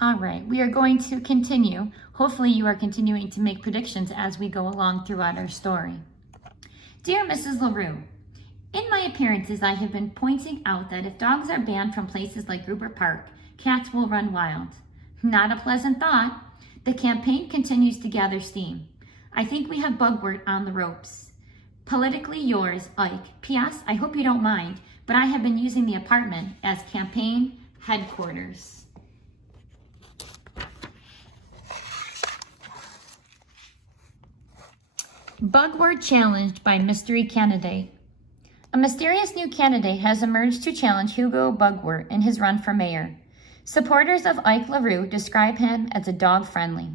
All right, we are going to continue. Hopefully you are continuing to make predictions as we go along throughout our story. Dear Mrs. LaRue, in my appearances, I have been pointing out that if dogs are banned from places like Gruber Park, cats will run wild. Not a pleasant thought. The campaign continues to gather steam. I think we have Bugwort on the ropes. Politically yours, Ike. P.S. I hope you don't mind, but I have been using the apartment as campaign headquarters. Bugwort challenged by mystery candidate. A mysterious new candidate has emerged to challenge Hugo Bugwort in his run for mayor. Supporters of Ike LaRue describe him as a dog-friendly.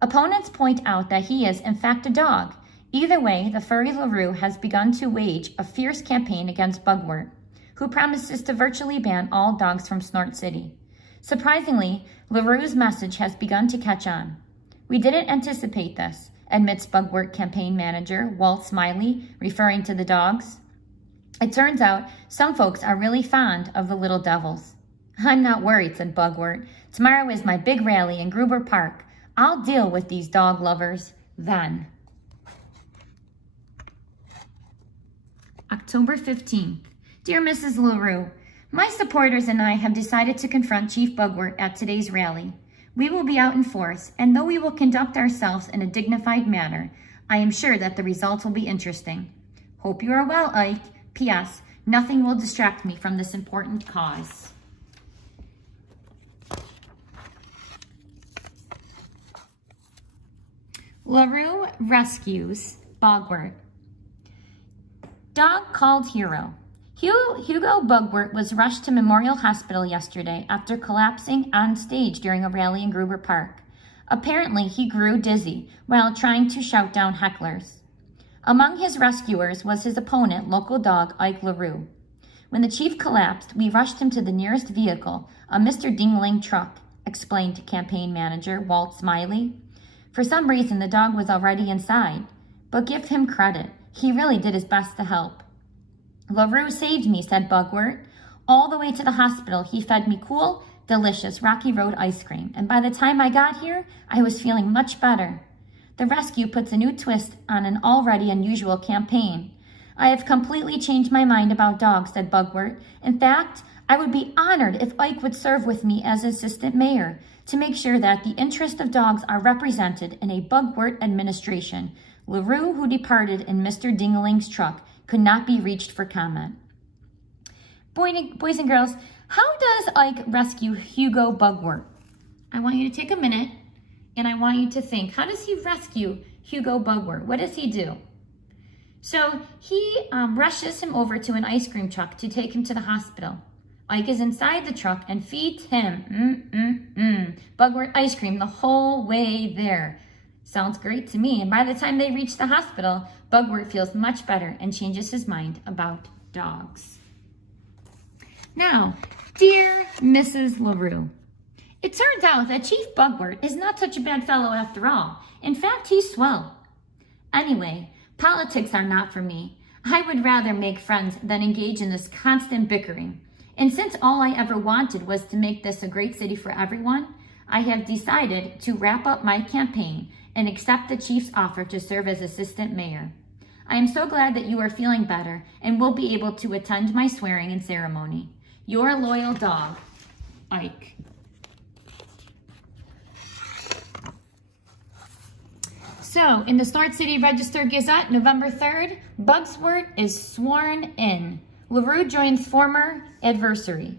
Opponents point out that he is, in fact, a dog. Either way, the furry LaRue has begun to wage a fierce campaign against Bugwort, who promises to virtually ban all dogs from Snort City. Surprisingly, LaRue's message has begun to catch on. We didn't anticipate this, admits Bugwort campaign manager Walt Smiley, referring to the dogs. It turns out some folks are really fond of the little devils. I'm not worried, said Bugwort. Tomorrow is my big rally in Gruber Park. I'll deal with these dog lovers then. October 15th. Dear Mrs. LaRue, my supporters and I have decided to confront Chief Bugwort at today's rally. We will be out in force, and though we will conduct ourselves in a dignified manner, I am sure that the results will be interesting. Hope you are well, Ike. P.S. Nothing will distract me from this important cause. LaRue rescues Bugwort. Dog called Hero. Hugo Bugwort was rushed to Memorial Hospital yesterday after collapsing on stage during a rally in Gruber Park. Apparently, he grew dizzy while trying to shout down hecklers. Among his rescuers was his opponent, local dog Ike LaRue. When the chief collapsed, we rushed him to the nearest vehicle, a Mr. Dingling truck, explained campaign manager Walt Smiley. For some reason, the dog was already inside, but give him credit. He really did his best to help. LaRue saved me, said Bugwort. All the way to the hospital, he fed me cool, delicious Rocky Road ice cream, and by the time I got here, I was feeling much better. The rescue puts a new twist on an already unusual campaign. I have completely changed my mind about dogs, said Bugwort. In fact, I would be honored if Ike would serve with me as assistant mayor to make sure that the interests of dogs are represented in a Bugwort administration. LaRue, who departed in Mr. Dingling's truck, could not be reached for comment. Boys and girls, how does Ike rescue Hugo Bugwort? I want you to take a minute and I want you to think, how does he rescue Hugo Bugwort? What does he do? So he rushes him over to an ice cream truck to take him to the hospital. Ike is inside the truck and feeds him Bugwort ice cream the whole way there. Sounds great to me. And by the time they reach the hospital, Bugwort feels much better and changes his mind about dogs. Now, dear Mrs. LaRue, it turns out that Chief Bugwort is not such a bad fellow after all. In fact, he's swell. Anyway, politics are not for me. I would rather make friends than engage in this constant bickering. And since all I ever wanted was to make this a great city for everyone, I have decided to wrap up my campaign and accept the chief's offer to serve as assistant mayor. I am so glad that you are feeling better and will be able to attend my swearing in ceremony. Your loyal dog, Ike. So, in the Snort City Register Gazette, November 3rd, Bugwort is sworn in. LaRue joins former adversary.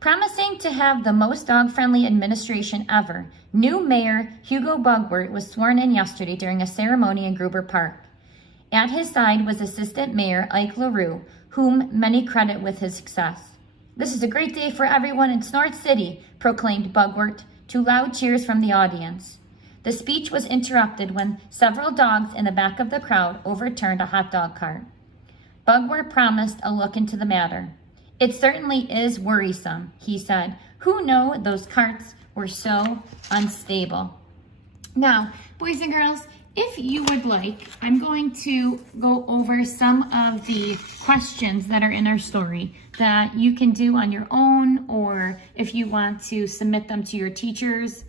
Promising to have the most dog-friendly administration ever, new Mayor Hugo Bugwort was sworn in yesterday during a ceremony in Gruber Park. At his side was Assistant Mayor Ike LaRue, whom many credit with his success. This is a great day for everyone in Snort City, proclaimed Bugwort to loud cheers from the audience. The speech was interrupted when several dogs in the back of the crowd overturned a hot dog cart. Bugwort promised a look into the matter. It certainly is worrisome, he said. Who knew those carts were so unstable? Now, boys and girls, if you would like, I'm going to go over some of the questions that are in our story that you can do on your own, or if you want to submit them to your teachers.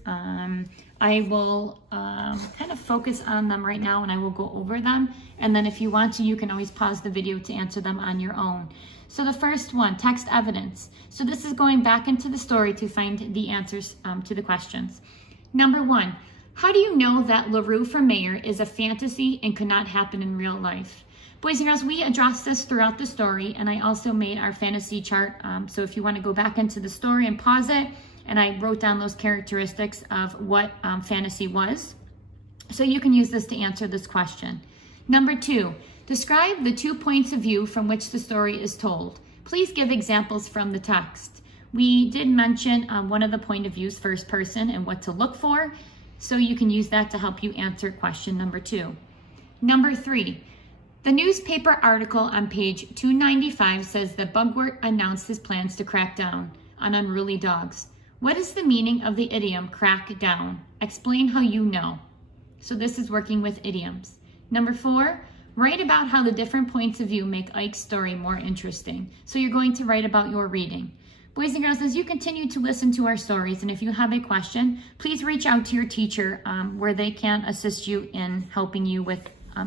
I will kind of focus on them right now and I will go over them. And then if you want to, you can always pause the video to answer them on your own. So the first one, text evidence. So this is going back into the story to find the answers to the questions. Number 1, how do you know that LaRue for mayor is a fantasy and could not happen in real life? Boys and girls, we addressed this throughout the story, and I also made our fantasy chart. So if you want to go back into the story and pause it, and I wrote down those characteristics of what fantasy was. So you can use this to answer this question. Number 2, describe the 2 points of view from which the story is told. Please give examples from the text. We did mention one of the point of views, first person, and what to look for. So you can use that to help you answer question number 2. Number 3, the newspaper article on page 295 says that Bugwort announced his plans to crack down on unruly dogs. What is the meaning of the idiom crack down? Explain how you know. So this is working with idioms. Number 4, write about how the different points of view make Ike's story more interesting. So you're going to write about your reading. Boys and girls, as you continue to listen to our stories, and if you have a question, please reach out to your teacher where they can assist you in helping you with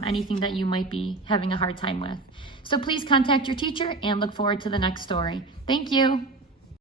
anything that you might be having a hard time with. So please contact your teacher and look forward to the next story. Thank you.